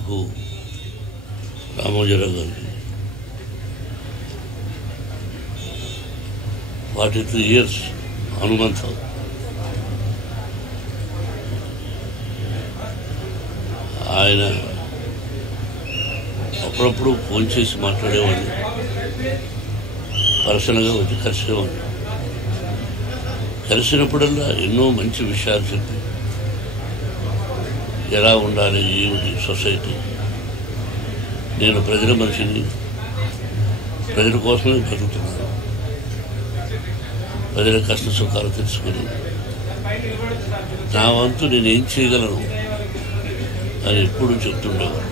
నాకు రామోజీరావు గారికి 43 years అనుబంధం. ఆయన అప్పుడప్పుడు ఫోన్ చేసి మాట్లాడేవాడిని, పర్సనల్గా వచ్చి కలిసేవాడిని. కలిసినప్పుడల్లా ఎన్నో మంచి విషయాలు చెప్పి ఎలా ఉండాలి ఏమిటి సొసైటీ, నేను ప్రజల మనిషిని, ప్రజల కోసమే బతుకుతున్నాను, ప్రజల కష్ట సుఖాలు తెలుసుకుని నా వంతు నేనేం చేయగలను అని ఎప్పుడు చెప్తుండేవాడు.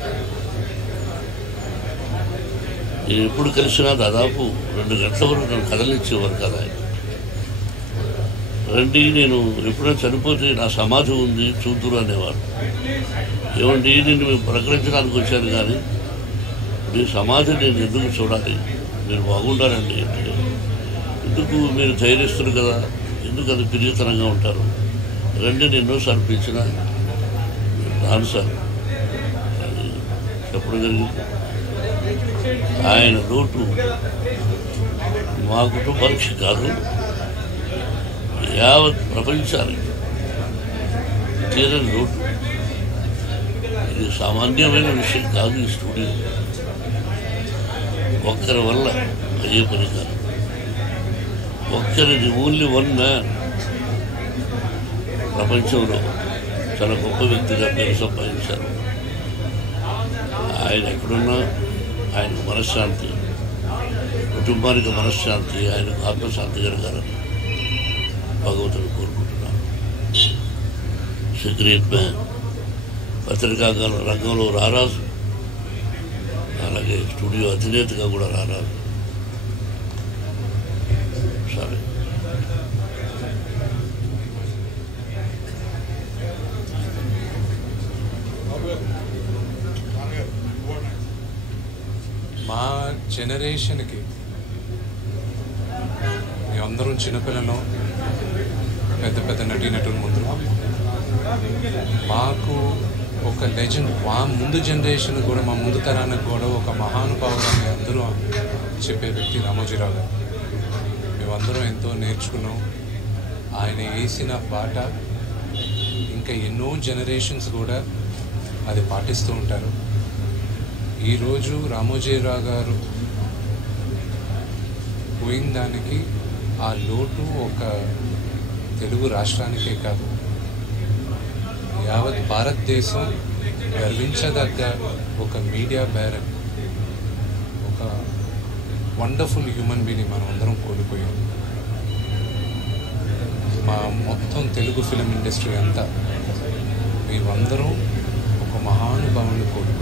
నేను ఎప్పుడు కలిసినా దాదాపు 2 గంటల వరకు నన్ను కదలిచ్చేవారు కదా ఆయన. రండి, నేను ఎప్పుడైనా చనిపోతే నా సమాధి ఉంది చూద్దురు అనేవారు. ఏమండి, నేను మేము ప్రకటించడానికి వచ్చాను కానీ మీ సమాధి నేను ఎందుకు చూడాలి, మీరు బాగుండాలండి అంటే, ఎందుకు మీరు ధైర్యస్తులు కదా, ఎందుకు అది పిరిగితనంగా ఉంటారు, రండి నేను ఎన్నోసార్లు పిలిచిన రాను సార్ అని చెప్పడం జరిగింది. ఆయన లోటు మా కుటుంబానికి కాదు, యావత్ ప్రపంచానికి తీరని లోటు. ఇది సామాన్యమైన విషయం కాదు. ఈ స్టూడియో ఒక్కరి వల్ల అయ్యే పని కాదు. ఒక్కరిది ఓన్లీ వన్ మ్యాన్ ప్రపంచంలో చాలా గొప్ప వ్యక్తిగా పేరు సంపాదించారు. ఆయన ఎక్కడున్నా ఆయనకు మనశ్శాంతి, కుటుంబానికి మనశ్శాంతి, ఆయనకు ఆత్మశాంతి జరగాలని భగవంతుని కోరుకుంటున్నాను. గ్రేట్ మ్యాన్, పత్రికా రంగంలో రారాజు, అలాగే స్టూడియో అధినేతగా కూడా రారాజు. సరే, మా జనరేషన్కి మేమందరం చిన్నపిల్లలు, పెద్ద పెద్ద నటీనటుల ముందు మాకు ఒక లెజెండ్, మా ముందు జనరేషన్ కూడా, మా ముందు తరానికి కూడా ఒక మహానుభావులని అందరూ చెప్పే వ్యక్తి రామోజీరావు గారు. మేమందరం ఎంతో నేర్చుకున్నాం. ఆయన వేసిన బాట ఇంకా ఎన్నో జనరేషన్స్ కూడా అది పాటిస్తూ ఉంటారు. ఈరోజు రామోజీరావు గారు పోయిన దానికి ఆ లోటు ఒక తెలుగు రాష్ట్రానికే కాదు, యావత్ భారతదేశం గర్వించదగ్గ ఒక మీడియా బ్యారన్, ఒక వండర్ఫుల్ హ్యూమన్ బీయింగ్ మనం అందరం కోల్పోయాం. మా మొత్తం తెలుగు ఫిలిం ఇండస్ట్రీ అంతా మేమందరం ఒక మహానుభావుని కోల్పోయాం.